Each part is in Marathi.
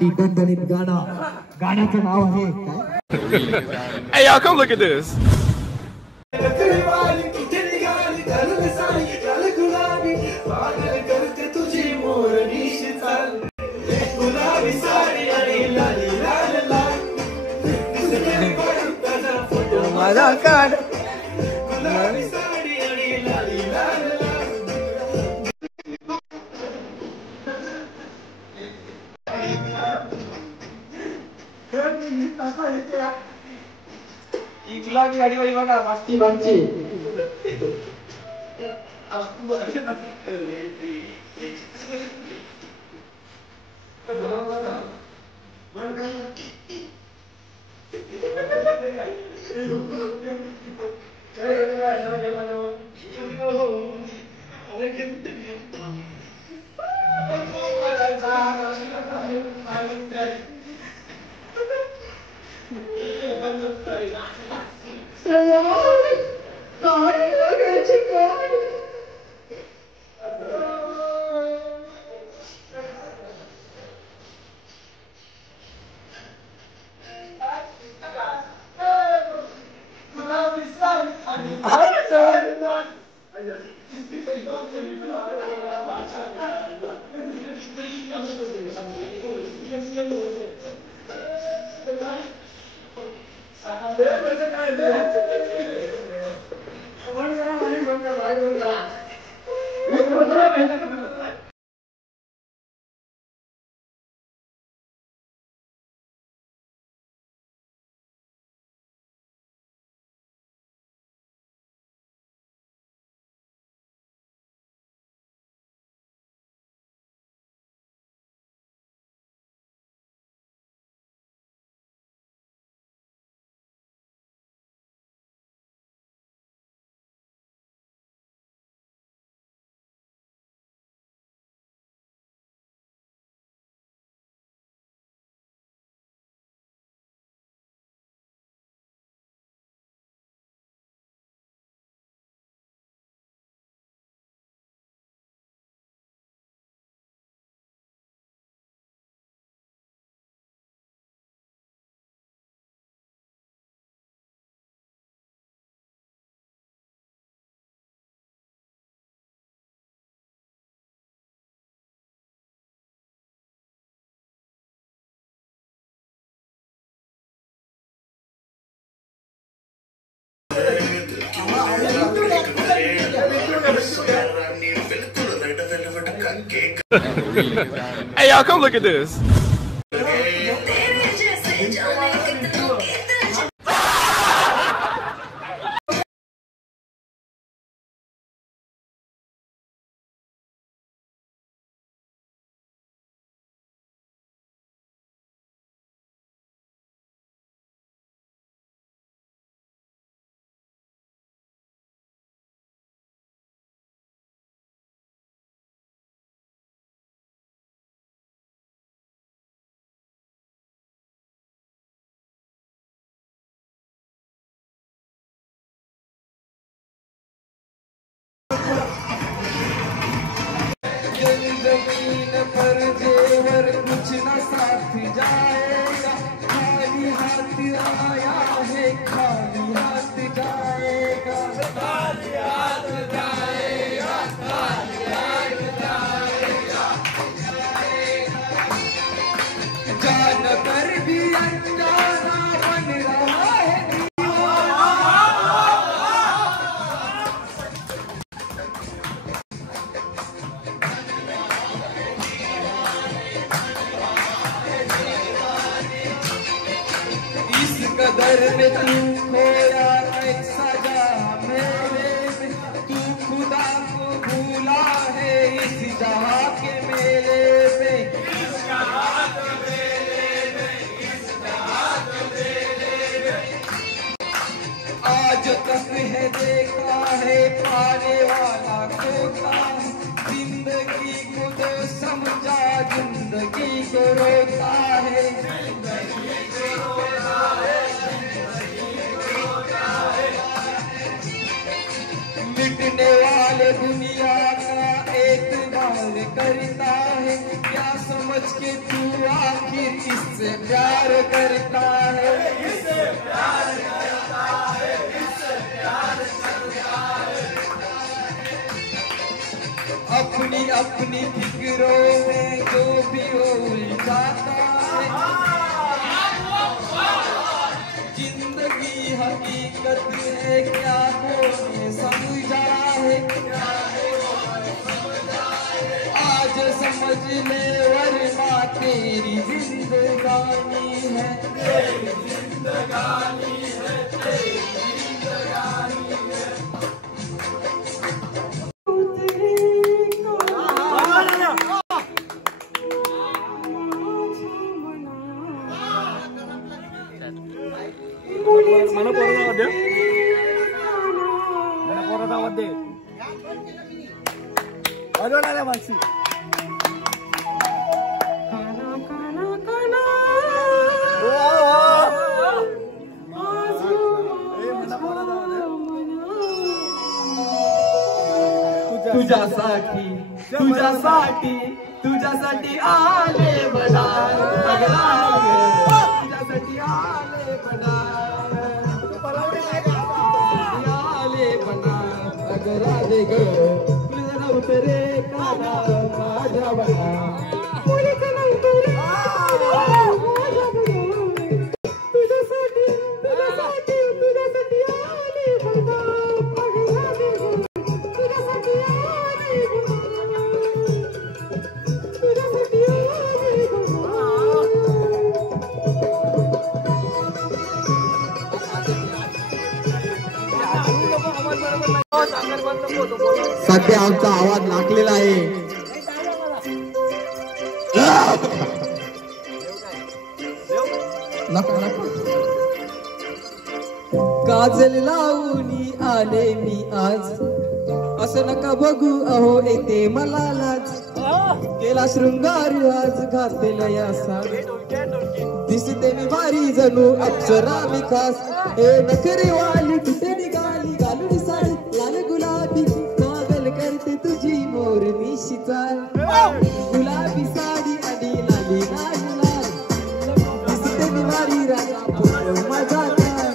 मराठी दणदणीत गाणं, गाण्याचं नाव आहे Hey y'all, come look at this. माझा कार्ड गुलाबी गाडी वाली बघा मस्ती बांची Hey y'all, come look at this. कदर में तू खोया ऐसा जा मेरे में, तू खुदा को भूला है इस जहां के मेले में, इस जहां के मेले में, इस जहां के मेले में। आज तक है देखा है पाने वाला खोता, जिंदगी को जो समझा जिंदगी को रोता है, जिंदगी को रोता है। करता है, क्या समझ के तू आखिर इससे प्यार करता है, इससे प्यार करता है, इससे प्यार करता है। अपनी अपनी फिक्रों में जो भी हो उलझाता है, जिंदगी हकीकत है क्या कोई समझा है, आज समझ ले वरना तेरी जिंदगानी है, तेरी जिंदगानी है, तेरी जिंदगानी है। mana porada wadde aduh nada masih तुझ्यासाठी आले बडा सगळा, तुझ्यासाठी आले बडा आले बडा सगळा दे ग, तुझं नव्हतं रे काना माझ्या बडा, तुझ्यासाठी तुझ्यासाठी तुझ्यासाठी तुझ्यासाठी आले बडा, तुझ्यासाठी आले सध्या आमचा आवाज लागलेला आहे, काजल लावून आले मी आज, असं नका बघू अहो येते मला लाज, केला शृंगार आज घातलेला यासा, दिसते मी भारी जणू अप्सरा मी खास, हे नखरे वाली कुठे निघाली घालून साडी लाल गुलाबी, पागल करते तुझी मोर मिशी चाल, गुलाबी साडी आणि लाली लाल लाल, दिसते मी भारी राजा फोटो माझा काढ,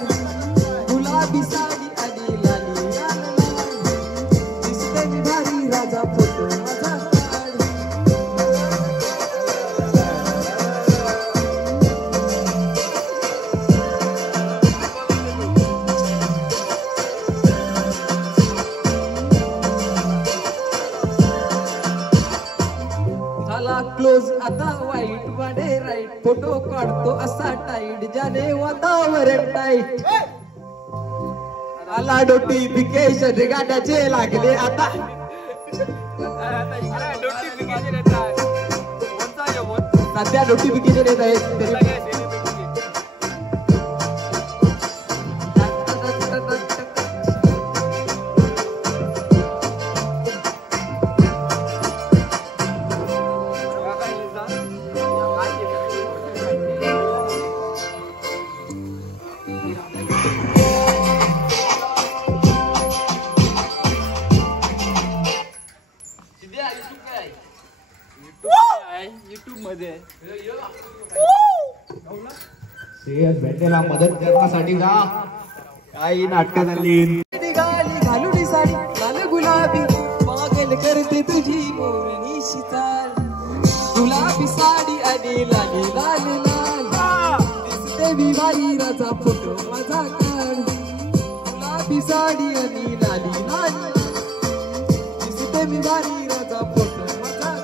गुलाबी साडी आणि लाली लाल लाल, दिसते मी भारी राजा फोटो माझा काढ। क्लोज आता वाईट वाडे राईट, फोटो काढतो असा टाईट ज्याने वातावरण टाईट, आला नोटिफिकेशन गाण्याचे लागले आता, सध्या नोटिफिकेशन येत आहेत, श्रेयस भेटेला मदत करण्यासाठी जा, काही नाटकं झाली, निघाली घालून साडी लाल गुलाबी, पागल करते तुझी मोर मिशी चाल, गुलाबी साडी आणि लाली लाल लाल, दिसते मी भारी राजा फोटो माझा काढ, गुलाबी साडी आणि लाली लाल, दिसते मी भारी राजा फोटो माझा काढ।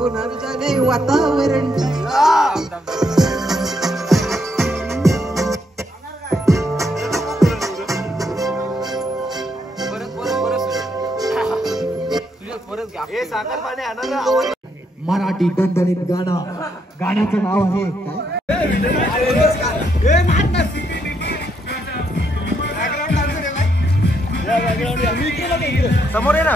होणार जाणे वातावरण, मराठी दणदणीत गाणं, गाण्याचं नाव आहे काय? समोर आहे ना.